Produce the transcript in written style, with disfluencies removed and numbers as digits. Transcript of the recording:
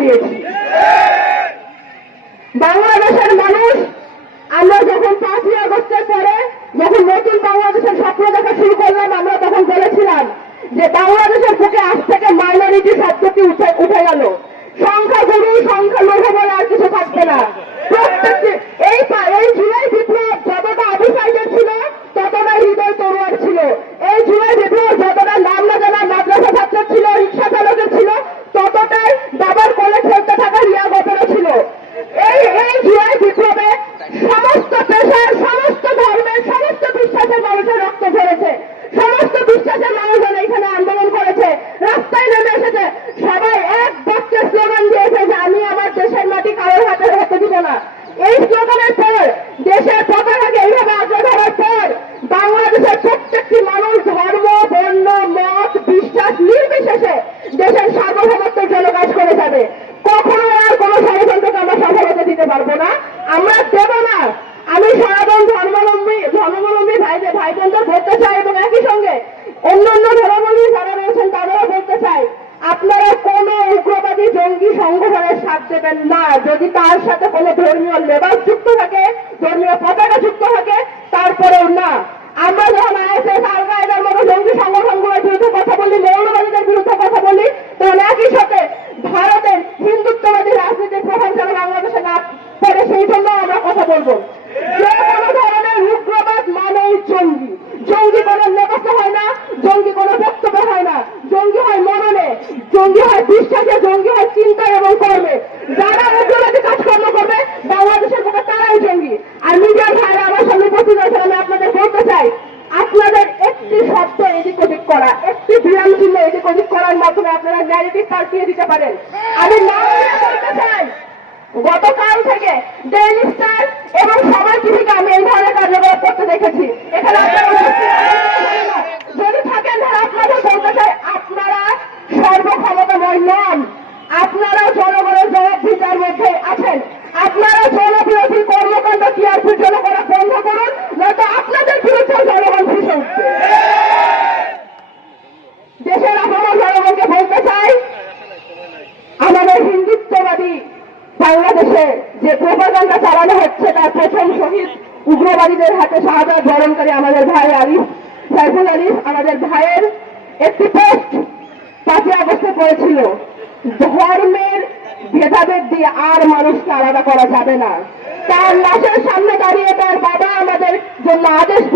দিয়ে দিয়েছি। বাংলাদেশের মানুষ আমরা যখন 5ই আগস্টের পরে যখন নতুন বাংলাদেশের স্বপ্ন দেখা শুরু করলাম, আমরা তখন বলেছিলাম যে বাংলাদেশের বুকে আজ থেকে মাইনরিটি শব্দটি উঠে গেল, সংখ্যাগুরু সংখ্যালঘু বলে আর কিছু থাকবে না। প্রত্যেকটি এই জুলাই বিপ্লব যতটা আবু সাইদের ছিল ততটা হৃদয় তরুয়ার ছিল। এই জুলাই বিপ্লব যতটা নাম না জানা মাদ্রাসা ছাত্র ছিল, রিক্সা চালকের ছিল, ততটাই বাবার কোলে খেলতে থাকা রিয়া গপেরও ছিল। এই জুলাই বিপ্লবে সমস্ত পেশার, সমস্ত ধর্মের, সমস্ত বিশ্বাসের মানুষের রক্ত ঝরেছে। সমস্ত বিশ্বাসের মানুষজন এখানে আন্দোলন করেছে, রাস্তায় নেমে এসেছে। সবাই এক বাক্যে স্লোগান দিয়েছে যে আমি আমার দেশের মাটি কারোর হাতে হতে দিব না। এই স্লোগানের পর দেশের পতাকাকে এইভাবে আঁকড়ে ধরার পর বাংলাদেশের প্রত্যেকটি মানুষ ধর্ম, বর্ণ, মত, বিশ্বাস নির্বিশেষে দেশের সার্বভৌমত্বের জন্য কাজ করে যাবে। কখনো আর কোন ষড়যন্ত্রকে আমরা সফল হতে দিতে পারবো না, আমরা দেব না। আমি সনাতন ধর্মাবলম্বী ভাই বোনদের বলতে চাই এবং একই সঙ্গে অন্যান্য ধর্মাবলম্বী যারা রয়েছেন তাদেরও বলতে চাই, আপনারা কোন উগ্রবাদী জঙ্গি সংগঠনের সাথ দেবেন না যদি তার সাথে কোন ধর্মীয় লেবাস যুক্ত থাকে, ধর্মীয় পতাকা যুক্ত থাকে, তারপরেও না। আমরা যখন আইএসএস, আল কায়েদার মতো জঙ্গি সংগঠনগুলোর বিরুদ্ধে কথা বলি, মৌলবাদীদের বিরুদ্ধে কথা বলি, তখন একই সাথে ভারতের হিন্দুত্ববাদী রাজনীতির প্রভাব যেন বাংলাদেশে না পড়ে সেই জন্য আমরা কথা বলবো। যে কোনো ধরনের উগ্রবাদ মানেই জঙ্গি। জঙ্গি কোনো লেবাসে হয় না, জঙ্গি কোনো বক্তব্য হয় না, জঙ্গি হয় মননে, জঙ্গি হয় বিশ্বাসে, জঙ্গি হয় চিন্তায় এবং কর্মে। যারা উগ্রবাদী কাজকর্ম করবে বাংলাদেশের বুকে তারাই জঙ্গি। আর মিডিয়ার ভাইরা আমার সামনে উপস্থিত আছেন, আমি আপনাদের বলতে চাই, আপনাদের একটি শব্দ এদিক ওদিক করা, একটি বিরাম চিহ্ন এদিক ওদিক করার মাধ্যমে আপনারা ন্যারেটিভ পাল্টিয়ে দিতে পারেন। আমি নাম দিয়ে বলতে চাই, গতকাল থেকে ডেইলি স্টার এবং সময় টিভিকে আমি এই ধরনের কার্যকলাপ করতে দেখেছি। এখানে আপনারা যদি থাকেন, আপনাদের বলতে চাই, আপনারা সর্বক্ষমতাময় নন, আপনারা জনগণের জবাবদিহিতার মধ্যে আছেন। আপনারা জনবিরোধী কর্মকাণ্ড টিআরপির জন্য করা বন্ধ করুন, নয়তো আপনাদের বিরুদ্ধে জনগণ ভেসে উঠবে। দেশের আপনারা জনগণকে বলতে চাই, আমাদের হিন্দুত্ববাদী বাংলাদেশে যে প্রোপাগান্ডা চালানো হচ্ছে তার প্রথম শহীদ উগ্রবাদীদের হাতে শাহাদাত বরণকারী আমাদের ভাই আরিফ, সাইফুল আরিফ, আমাদের ভাইয়ের একটি পোস্ট 5ই আগস্টে পড়েছিল, ধর্মের ভেদাভেদ দিয়ে আর মানুষকে আলাদা করা যাবে না। তার লাশের সামনে দাঁড়িয়ে তার বাবা আমাদের জন্য আদেশ